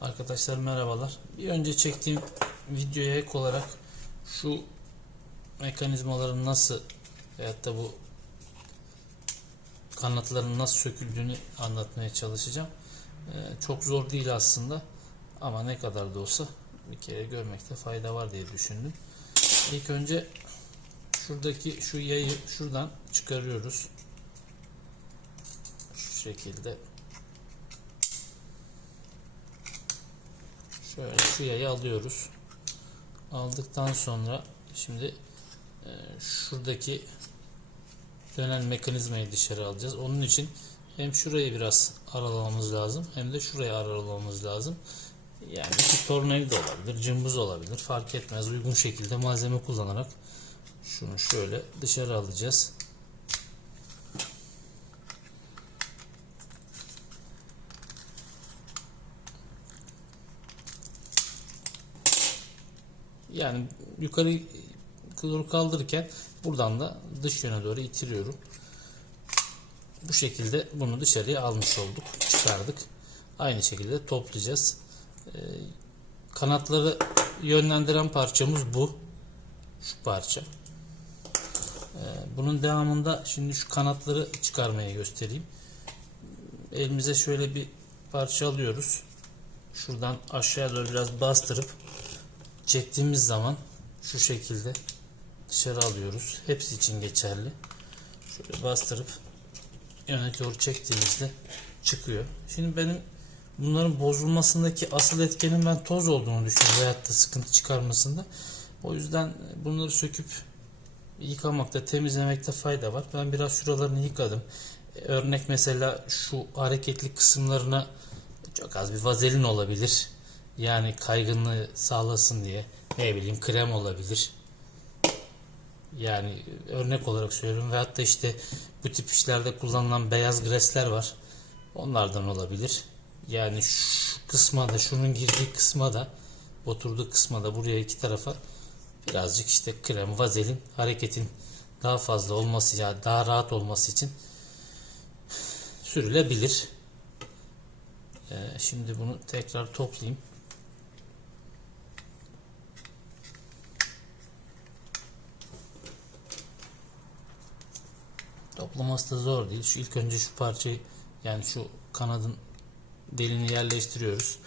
Arkadaşlar merhabalar. Bir önce çektiğim videoya ek olarak şu mekanizmaların nasıl veyahut da bu kanatların nasıl söküldüğünü anlatmaya çalışacağım. Ee, çok zor değil aslında ama ne kadar da olsa bir kere görmekte fayda var diye düşündüm. İlk önce şuradaki şu yayı şuradan çıkarıyoruz. Şu şekilde Şöyle şu yayı alıyoruz. Aldıktan sonra şimdi e, şuradaki dönen mekanizmayı dışarı alacağız. Onun için hem şurayı biraz aralamamız lazım hem de şurayı aralamamız lazım. Yani bir tornavida olabilir, cımbız olabilir fark etmez. Uygun şekilde malzeme kullanarak şunu şöyle dışarı alacağız. Yani yukarı doğru kaldırırken buradan da dış yöne doğru itiriyorum. Bu şekilde bunu dışarıya almış olduk. Çıkardık. Aynı şekilde toplayacağız. Ee, kanatları yönlendiren parçamız bu. Şu parça. Ee, bunun devamında şimdi şu kanatları çıkarmaya göstereyim. Elimize şöyle bir parça alıyoruz. Şuradan aşağıya doğru biraz bastırıp çektiğimiz zaman şu şekilde dışarı alıyoruz. Hepsi için geçerli. Şöyle bastırıp öne doğru çektiğimizde çıkıyor. Şimdi benim bunların bozulmasındaki asıl etkenin ben toz olduğunu düşünüyorum veyahut da sıkıntı çıkarmasında. O yüzden bunları söküp yıkamakta, temizlemekte fayda var. Ben biraz şuralarını yıkadım. Örnek mesela şu hareketli kısımlarına çok az bir vazelin olabilir. Yani kaygınlığı sağlasın diye ne bileyim krem olabilir. Yani örnek olarak söylüyorum. Ve hatta işte bu tip işlerde kullanılan beyaz gresler var. Onlardan olabilir. Yani şu kısma da şunun girdiği kısma da oturduğu kısma da buraya iki tarafa birazcık işte krem, vazelin hareketin daha fazla olması ya daha rahat olması için sürülebilir. Ee, şimdi bunu tekrar toplayayım. Toplaması da zor değil. Şu ilk önce şu parçayı yani şu kanadın delini yerleştiriyoruz.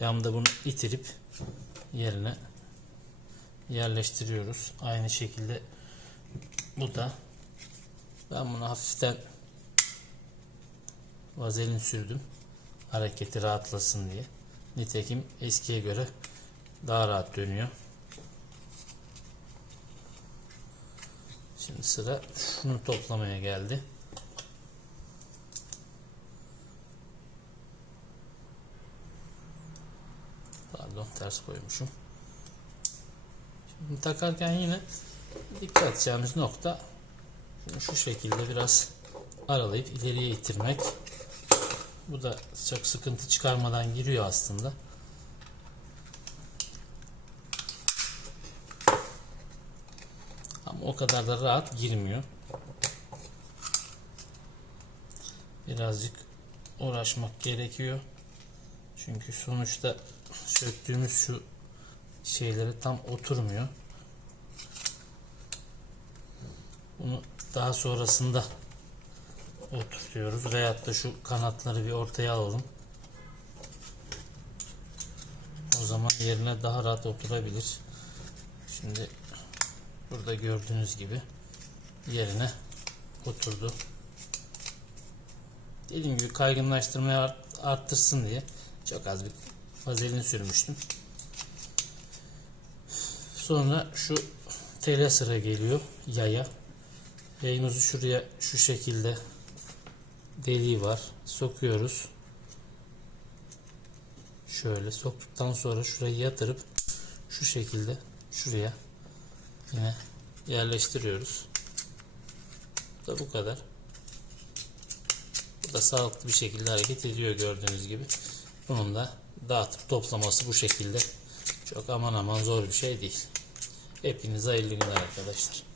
Devamında bunu itirip yerine yerleştiriyoruz. Aynı şekilde bu da ben bunu hafiften vazelin sürdüm. Hareketi rahatlasın diye. Nitekim eskiye göre daha rahat dönüyor. Şimdi sıra şunu toplamaya geldi. Pardon ters koymuşum. Şimdi takarken yine dikkat edeceğimiz nokta şu şekilde biraz aralayıp ileriye itirmek. Bu da çok sıkıntı çıkarmadan giriyor aslında. O kadar da rahat girmiyor. Birazcık uğraşmak gerekiyor. Çünkü sonuçta söktüğümüz şu şeyleri tam oturmuyor. Bunu daha sonrasında oturtuyoruz. Veyahut da şu kanatları bir ortaya alalım. O zaman yerine daha rahat oturabilir. Şimdi burada gördüğünüz gibi yerine oturdu. Dediğim gibi kaygınlaştırmayı art, arttırsın diye çok az bir vazelin sürmüştüm. Sonra şu tele sıra geliyor yaya. Yayımızı şuraya şu şekilde deliği var. Sokuyoruz. Şöyle soktuktan sonra şurayı yatırıp şu şekilde şuraya yine yerleştiriyoruz. Bu da bu kadar. Bu da sağlıklı bir şekilde hareket ediyor gördüğünüz gibi. Bunun da dağıtıp toplaması bu şekilde. Çok aman aman zor bir şey değil. Hepinize hayırlı günler arkadaşlar.